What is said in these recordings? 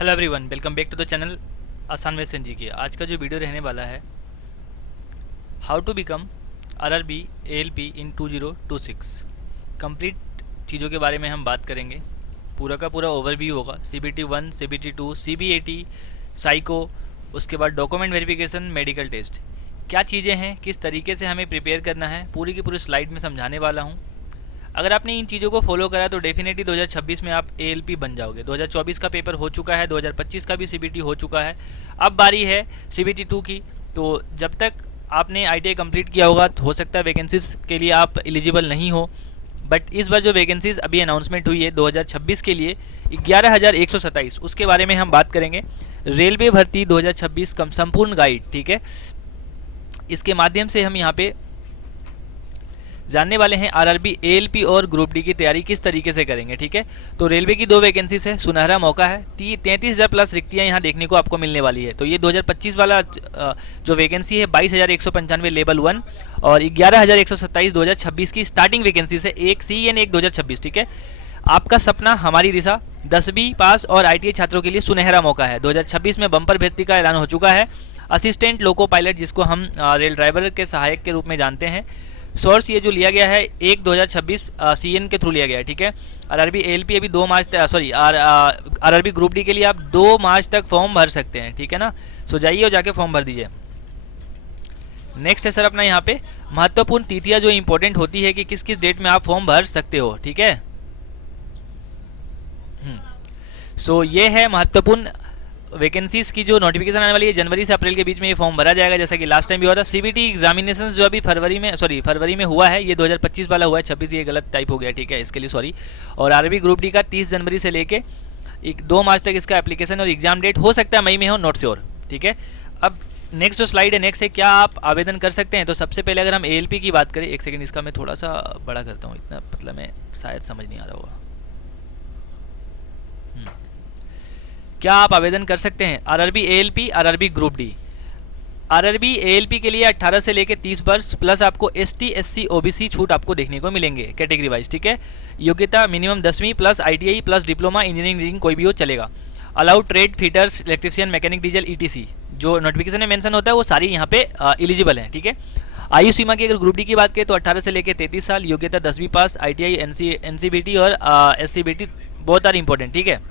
Hello everyone, welcome back to the channel आसान में संजी की। आज का जो वीडियो रहने वाला है, how to become RRB ALP in 2026। Complete चीज़ों के बारे में हम बात करेंगे। पूरा का पूरा ओवरव्यू होगा। CBT 1, CBT 2, CBAT, साइको, उसके बाद डॉक्यूमेंट वेरिफिकेशन, मेडिकल टेस्ट, क्या चीज़ें हैं, किस तरीके से हमें प्रिपेयर करना है, पूरी की पूरी स्लाइड में समझाने वाला हूँ। अगर आपने इन चीज़ों को फॉलो करा तो डेफिनेटली 2026 में आप ALP बन जाओगे। 2024 का पेपर हो चुका है, 2025 का भी CBT हो चुका है। अब बारी है CBT 2 की। तो जब तक आपने ITI कंप्लीट किया होगा तो हो सकता है वैकेंसीज़ के लिए आप एलिजिबल नहीं हो। बट इस बार जो वैकेंसीज़ अभी अनाउंसमेंट हुई है 2026 के लिए 11,127, उसके बारे में हम बात करेंगे। रेलवे भर्ती 2026 का संपूर्ण गाइड, ठीक है, इसके माध्यम से हम यहाँ पे जानने वाले हैं आरआरबी एएलपी और ग्रुप डी की तैयारी किस तरीके से करेंगे। ठीक है, तो रेलवे की 2 वैकेंसीज है, सुनहरा मौका है। 33,000 प्लस रिक्तियां यहाँ देखने को आपको मिलने वाली है। तो ये 2025 वाला जो वैकेंसी है 22,195 लेवल 1 और 11,127 2026 की स्टार्टिंग वैकेंसीज है, एक CN एक 2026। ठीक है, आपका सपना हमारी दिशा 10वीं पास और ITI छात्रों के लिए सुनहरा मौका है। 2026 में बम्पर भर्ती का ऐलान हो चुका है। असिस्टेंट लोको पायलट, जिसको हम रेल ड्राइवर के सहायक के रूप में जानते हैं। सोर्स ये जो लिया गया है 1/2026 CN के थ्रू लिया गया है। ठीक है, आरआरबी एएलपी अभी 2 मार्च आरआरबी ग्रुप डी के लिए आप 2 मार्च तक फॉर्म भर सकते हैं। ठीक है ना, सो जाइए और जाके फॉर्म भर दीजिए। नेक्स्ट है सर अपना यहाँ पे महत्वपूर्ण तिथियां जो इंपॉर्टेंट होती है कि किस किस डेट में आप फॉर्म भर सकते हो। ठीक है, सो ये है महत्वपूर्ण वैकेंसीज की जो नोटिफिकेशन आने वाली है। जनवरी से अप्रैल के बीच में ये फॉर्म भरा जाएगा, जैसा कि लास्ट टाइम भी हुआ था। CBT एग्जामिनेशंस जो अभी फरवरी में हुआ है, ये 2025 वाला हुआ है, 26 ये गलत टाइप हो गया। ठीक है, इसके लिए सॉरी। और आरआरबी ग्रुप डी का 30 जनवरी से लेके 2 मार्च तक इसका एप्लीकेशन और एग्जाम डेट हो सकता है मई में हो, नॉट श्योर। ठीक है, अब नेक्स्ट जो स्लाइड है, नेक्स्ट है क्या आप आवेदन कर सकते हैं। तो सबसे पहले अगर हम ALP की बात करें, एक सेकेंड इसका मैं थोड़ा सा बड़ा करता हूँ, इतना मतलब मैं शायद समझ नहीं आ रहा होगा। क्या आप आवेदन कर सकते हैं RRB ALP, RRB group D. RRB ALP के लिए 18 से लेकर 30 वर्ष प्लस आपको ST SC OBC छूट आपको देखने को मिलेंगे कैटेगरी वाइज। ठीक है, योग्यता मिनिमम 10वीं plus ITI plus diploma engineering कोई भी हो चलेगा। Allowed trade, fitters, electrician, mechanic, diesel, ETC जो नोटिफिकेशन में मेंशन होता है वो सारी यहाँ पे एलिजिबल हैं। ठीक है, आयु सीमा की अगर ग्रुप डी की बात करें तो 18 से लेकर 33 साल, योग्यता 10वीं पास, ITI NCBT और SCBT बहुत सारे इंपॉर्टेंट। ठीक है,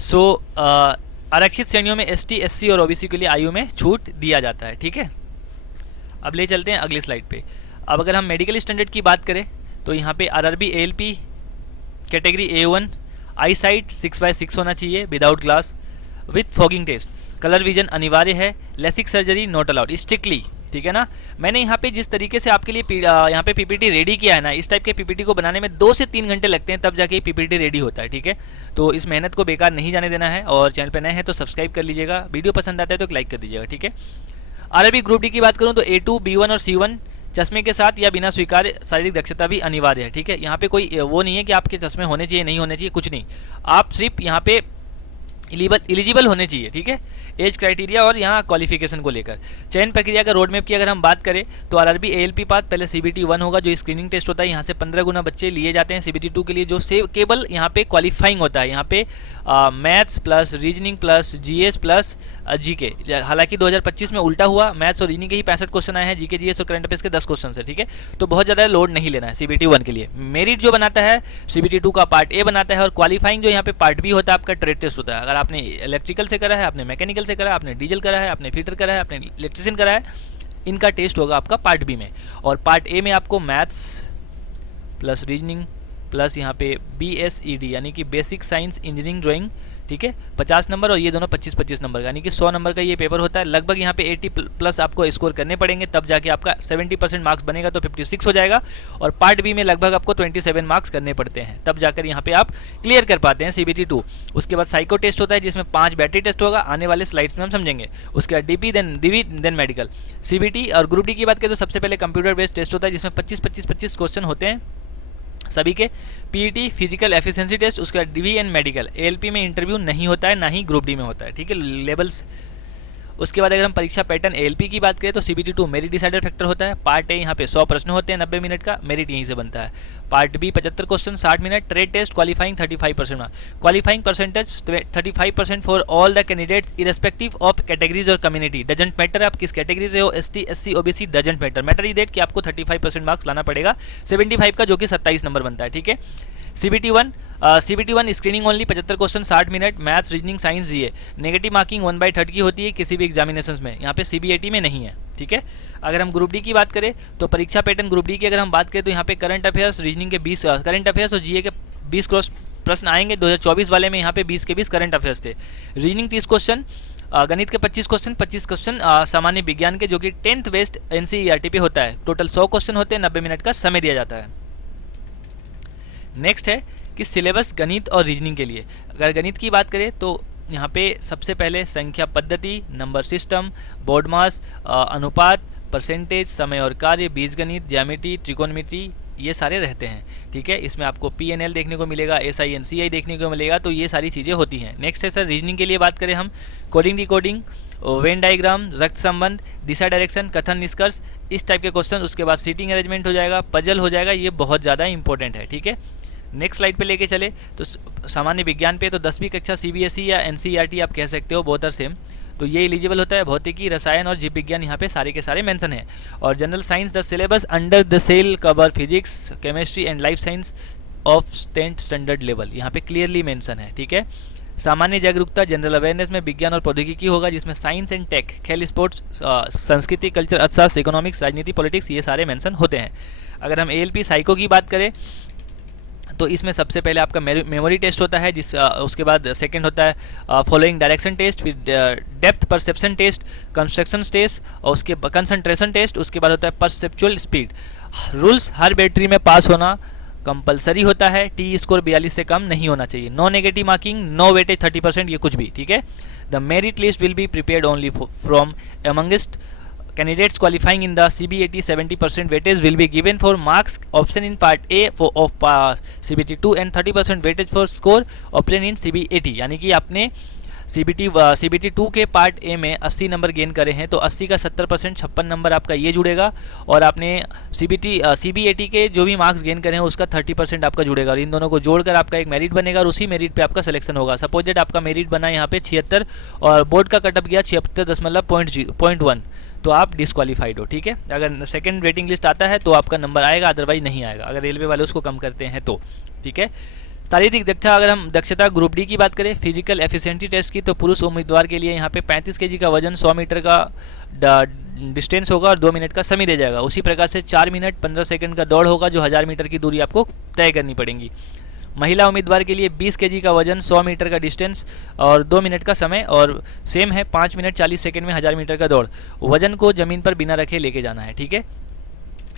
सो आरक्षित श्रेणियों में ST SC और OBC के लिए आयु में छूट दिया जाता है। ठीक है, अब ले चलते हैं अगली स्लाइड पे। अब अगर हम मेडिकल स्टैंडर्ड की बात करें तो यहाँ पे RRB ALP category A1 eye sight 6/6 होना चाहिए without glass with fogging test, colour vision अनिवार्य है, LASIK surgery not allowed strictly. ठीक है ना, मैंने यहाँ पे जिस तरीके से आपके लिए यहाँ पे PPT रेडी किया है ना, इस टाइप के PPT को बनाने में 2 से 3 घंटे लगते हैं, तब जाके PPT रेडी होता है। ठीक है, तो इस मेहनत को बेकार नहीं जाने देना है। और चैनल पे नए हैं तो सब्सक्राइब कर लीजिएगा, वीडियो पसंद आता है तो एक लाइक कर दीजिएगा। ठीक है, आरआरबी ग्रुप डी की बात करूँ तो A2 B1 और C1 चश्मे के साथ या बिना स्वीकार्य शारीरिक दक्षता भी अनिवार्य है। ठीक है, यहाँ पे कोई वो नहीं है कि आपके चश्मे होने चाहिए नहीं होने चाहिए, कुछ नहीं, आप सिर्फ यहाँ पे एलिजिबल होने चाहिए। ठीक है, एज क्राइटेरिया और यहाँ क्वालिफिकेशन को लेकर चयन प्रक्रिया का रोड मैप की अगर हम बात करें तो आरआरबी ALP पाथ पहले CBT 1 होगा जो स्क्रीनिंग टेस्ट होता है, यहाँ से 15 गुना बच्चे लिए जाते हैं। CBT 2 के लिए जो से केवल यहाँ पे क्वालिफाइंग होता है, यहाँ पे maths plus reasoning plus GS plus GK। हालांकि 2025 में उल्टा हुआ, मैथ्स और रीजनिंग के ही 65 क्वेश्चन आए हैं, GK GS और करंट अफेयर्स के 10 क्वेश्चन है। ठीक है, तो बहुत ज़्यादा लोड नहीं लेना है CBT 1 के लिए। मेरिट जो बनाता है CBT 2 का पार्ट A बनाता है और क्वालिफाइंग जो यहाँ पे पार्ट B होता है आपका ट्रेड टेस्ट होता है। अगर आपने इलेक्ट्रिकल से करा है, आपने मैकेनिकल से करा है, आपने डीजल करा है, आपने फिटर करा है, आपने इलेक्ट्रिशियन करा है, इनका टेस्ट होगा आपका पार्ट B में। और पार्ट A में आपको मैथ्स प्लस रीजनिंग प्लस यहाँ पे BSED यानी कि बेसिक साइंस इंजीनियरिंग ड्राइंग, ठीक है, 50 नंबर और ये दोनों 25-25 नंबर का, यानी कि 100 नंबर का ये पेपर होता है। लगभग यहाँ पे 80 प्लस आपको स्कोर करने पड़ेंगे, तब जाके आपका 70% मार्क्स बनेगा तो 56 हो जाएगा। और पार्ट B में लगभग आपको 27 मार्क्स करने पड़ते हैं, तब जाकर यहाँ पे आप क्लियर कर पाते हैं CBT 2। उसके बाद साइको टेस्ट होता है जिसमें 5 बैटरी टेस्ट होगा, आने वाले स्लाइड्स में हम समझेंगे। उसके बाद DP देन मेडिकल। CBT और ग्रुप डी की बात करें तो सबसे पहले कंप्यूटर बेस्ड टेस्ट होता है जिसमें 25-25-25 क्वेश्चन होते हैं सभी के। PET फिजिकल एफिशिएंसी टेस्ट, उसके बाद DV एंड मेडिकल। ALP में इंटरव्यू नहीं होता है, ना ही ग्रुप डी में होता है। ठीक है, लेवल्स उसके बाद अगर हम परीक्षा पैटर्न एएलपी की बात करें तो CBT 2 मेरिट डिसाइडर फैक्टर होता है। पार्ट ए यहाँ पे 100 प्रश्न होते हैं 90 मिनट का, मेरिट यहीं से बनता है। Part B 75 question 60 minute, trade test qualifying 35%, qualifying percentage 35% for all the candidates irrespective of categories और कम्युनिटी, डजेंट मैटर आप किस कैटेगरी से हो, ST SC OBC doesn't matter, matter is that कि आपको 35% मार्क्स लाना पड़ेगा 75 का, जो कि 27 नंबर बनता है। ठीक है। CBT 1 screening only 75 question 60 minute, maths reasoning science GA, negative marking 1/3 की होती है किसी भी एग्जामिनेशन में, यहाँ पे CBAT में नहीं है। ठीक है। अगर हम ग्रुप डी की बात करें तो परीक्षा पैटर्न ग्रुप डी की अगर हम बात करें तो यहाँ पे करंट अफेयर्स रीजनिंग के 20 करंट अफेयर्स और जीए के 20 क्रॉस प्रश्न आएंगे। 2024 वाले में यहाँ पे 20 के 20 करंट अफेयर्स थे। रीजनिंग 30 क्वेश्चन, गणित के 25 क्वेश्चन सामान्य विज्ञान के, जो कि 10th बेस्ड NCERT पे होता है। टोटल 100 क्वेश्चन होते हैं, 90 मिनट का समय दिया जाता है। नेक्स्ट है कि सिलेबस गणित और रीजनिंग के लिए। अगर गणित की बात करें तो यहाँ पे सबसे पहले संख्या पद्धति, नंबर सिस्टम, बोर्ड मास, अनुपात, परसेंटेज, समय और कार्य, बीजगणित, ज्यामिति, त्रिकोणमिति, ये सारे रहते हैं। ठीक है। इसमें आपको PNL देखने को मिलेगा, SI NCI देखने को मिलेगा, तो ये सारी चीज़ें होती हैं। नेक्स्ट है सर रीजनिंग के लिए बात करें हम, कोडिंग डिकोडिंग, वेन डायग्राम, रक्त संबंध, दिशा डायरेक्शन, कथन निष्कर्ष, इस टाइप के क्वेश्चन। उसके बाद सीटिंग अरेंजमेंट हो जाएगा, पजल हो जाएगा, ये बहुत ज़्यादा इंपॉर्टेंट है। ठीक है। नेक्स्ट स्लाइड पे लेके चले तो सामान्य विज्ञान पे तो 10वीं कक्षा CBSE या NCERT आप कह सकते हो, बोथ आर सेम, तो ये एलिजिबल होता है। भौतिकी, रसायन और जीव विज्ञान यहाँ पे सारे के सारे मेंशन है। और general science the syllabus under the cell cover physics, chemistry and life science of 10th standard level, यहाँ पे क्लियरली मेंशन है। ठीक है। सामान्य जागरूकता जनरल अवेयरनेस में विज्ञान और प्रौद्योगिकी होगा, जिसमें साइंस एंड टेक, खेल स्पोर्ट्स, संस्कृति, कल्चर, अर्थशास्त्र, इकोनॉमिक्स, राजनीति, पॉलिटिक्स, ये सारे मेंशन होते हैं। अगर हम ALP साइको की बात करें तो इसमें सबसे पहले आपका मेमोरी टेस्ट होता है, उसके बाद सेकंड होता है फॉलोइंग डायरेक्शन टेस्ट, फिर depth perception test, construction test और उसके कंसंट्रेशन टेस्ट, उसके बाद होता है परसेप्चुअल स्पीड। रूल्स, हर बैटरी में पास होना कंपलसरी होता है, T स्कोर 42 से कम नहीं होना चाहिए, no negative marking, no weightage 30%, ये कुछ भी। ठीक है। The merit list will be prepared only from amongst candidates qualifying in the CBAT 70% weightage will be given for marks option in part A of CBT 2 and 30% weightage for score obtained in CBAT। यानी कि आपने CBT 2 के part A में 80 number gain करे हैं तो 80 का 70% 56 number आपका ये जुड़ेगा, और आपने CBAT के जो भी मार्क्स गेन करे हैं उसका 30% आपका जुड़ेगा, और इन दोनों को जोड़कर आपका एक मेरिट बनेगा और उसी मेरिट पे आपका सिलेक्शन होगा। सपोज दैट आपका मेरिट बना यहाँ पे 76 और बोर्ड का कटअप गया 76.1, तो आप डिस्क्वालीफाइड हो। ठीक है। अगर सेकंड वेटिंग लिस्ट आता है तो आपका नंबर आएगा, अदरवाइज नहीं आएगा, अगर रेलवे वाले उसको कम करते हैं तो। ठीक है। शारीरिक दक्षता, अगर हम दक्षता ग्रुप डी की बात करें, फिजिकल एफिशिएंसी टेस्ट की, तो पुरुष उम्मीदवार के लिए यहाँ पे 35 kg का वजन, 100 मीटर का डिस्टेंस होगा और 2 मिनट का समय दे जाएगा। उसी प्रकार से 4 मिनट 15 सेकंड का दौड़ होगा जो 1000 मीटर की दूरी आपको तय करनी पड़ेगी। महिला उम्मीदवार के लिए 20 kg का वजन, 100 मीटर का डिस्टेंस और 2 मिनट का समय, और सेम है 5 मिनट 40 सेकंड में 1000 मीटर का दौड़। वजन को ज़मीन पर बिना रखे लेके जाना है। ठीक है।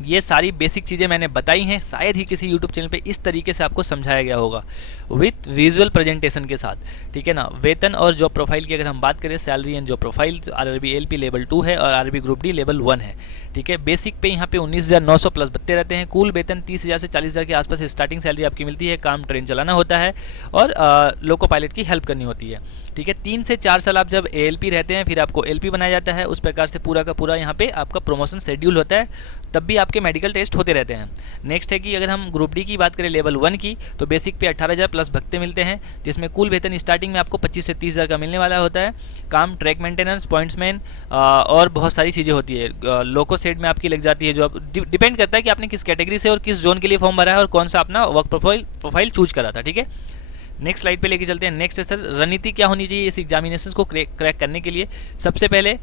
ये सारी बेसिक चीज़ें मैंने बताई हैं, शायद ही किसी यूट्यूब चैनल पे इस तरीके से आपको समझाया गया होगा विथ विजुअल प्रेजेंटेशन के साथ। ठीक है ना। वेतन और जॉब प्रोफाइल की अगर हम बात करें, salary and job profile RRB LP level 2 है और RRB ग्रुप डी लेवल 1 है। ठीक है। बेसिक पे यहाँ पे 19,900 प्लस भत्ते रहते हैं। कुल वेतन 30,000 से 40,000 के आसपास स्टार्टिंग सैलरी आपकी मिलती है। काम ट्रेन चलाना होता है और लोको पायलट की हेल्प करनी होती है। ठीक है। 3 से 4 साल आप जब ALP रहते हैं फिर आपको LP बनाया जाता है, उस प्रकार से पूरा का पूरा यहाँ पे आपका प्रमोशन शेड्यूल होता है, तब भी आपके मेडिकल टेस्ट होते रहते हैं। नेक्स्ट है कि अगर हम ग्रुप डी की बात करें लेवल 1 की, तो बेसिक पे 18,000 प्लस भत्ते मिलते हैं, जिसमें कुल वेतन स्टार्टिंग में आपको 25 से 30,000 का मिलने वाला होता है। काम ट्रैक मेंटेनेंस, पॉइंट्समैन और बहुत सारी चीज़ें होती है। लोको सेट में आपकी लग जाती है, जो आप डिपेंड करता है कि आपने किस कैटेगरी से और किस जोन के लिए फॉर्म भरा है और कौन सा अपना वर्क प्रोफाइल चूज करा था। ठीक है। नेक्स्ट स्लाइड पे लेके चलते हैं। नेक्स्ट है सर रणनीति क्या होनी चाहिए इस एग्जामिनेशन को क्रैक करने के लिए। सबसे पहले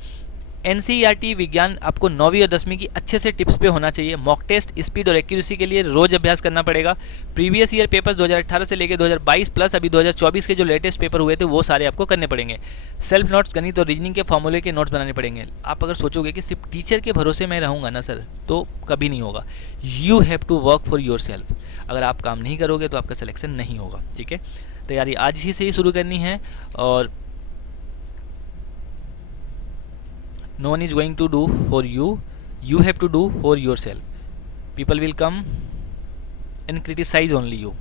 NCERT विज्ञान आपको 9वीं और 10वीं की अच्छे से टिप्स पे होना चाहिए। मॉक टेस्ट, स्पीड और एक्यूरेसी के लिए रोज अभ्यास करना पड़ेगा। प्रीवियस ईयर पेपर्स 2018 से लेकर 2022 प्लस अभी 2024 के जो लेटेस्ट पेपर हुए थे वो सारे आपको करने पड़ेंगे। सेल्फ नोट्स, गणित और रीजनिंग के फॉर्मूले के नोट्स बनाने पड़ेंगे। आप अगर सोचोगे कि सिर्फ टीचर के भरोसे मैं रहूँगा ना सर, तो कभी नहीं होगा। You have to work for yourself. अगर आप काम नहीं करोगे तो आपका सिलेक्शन नहीं होगा। ठीक है। तैयारी आज ही से ही शुरू करनी है, और no one is going to do for you, you have to do for yourself. People will come and criticize only you.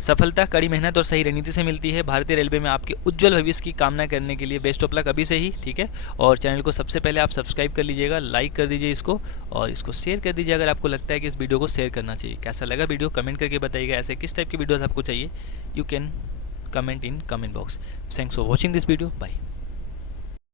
सफलता कड़ी मेहनत और सही रणनीति से मिलती है। भारतीय रेलवे में आपके उज्जवल भविष्य की कामना करने के लिए बेस्ट ऑफ लक अभी से ही, ठीक है। और चैनल को सबसे पहले आप सब्सक्राइब कर लीजिएगा, लाइक कर दीजिए इसको और इसको शेयर कर दीजिए अगर आपको लगता है कि इस वीडियो को शेयर करना चाहिए। कैसा लगा वीडियो कमेंट करके बताइएगा। ऐसे किस टाइप की वीडियोस आपको चाहिए, you can comment in comment box. Thanks for watching this video, bye.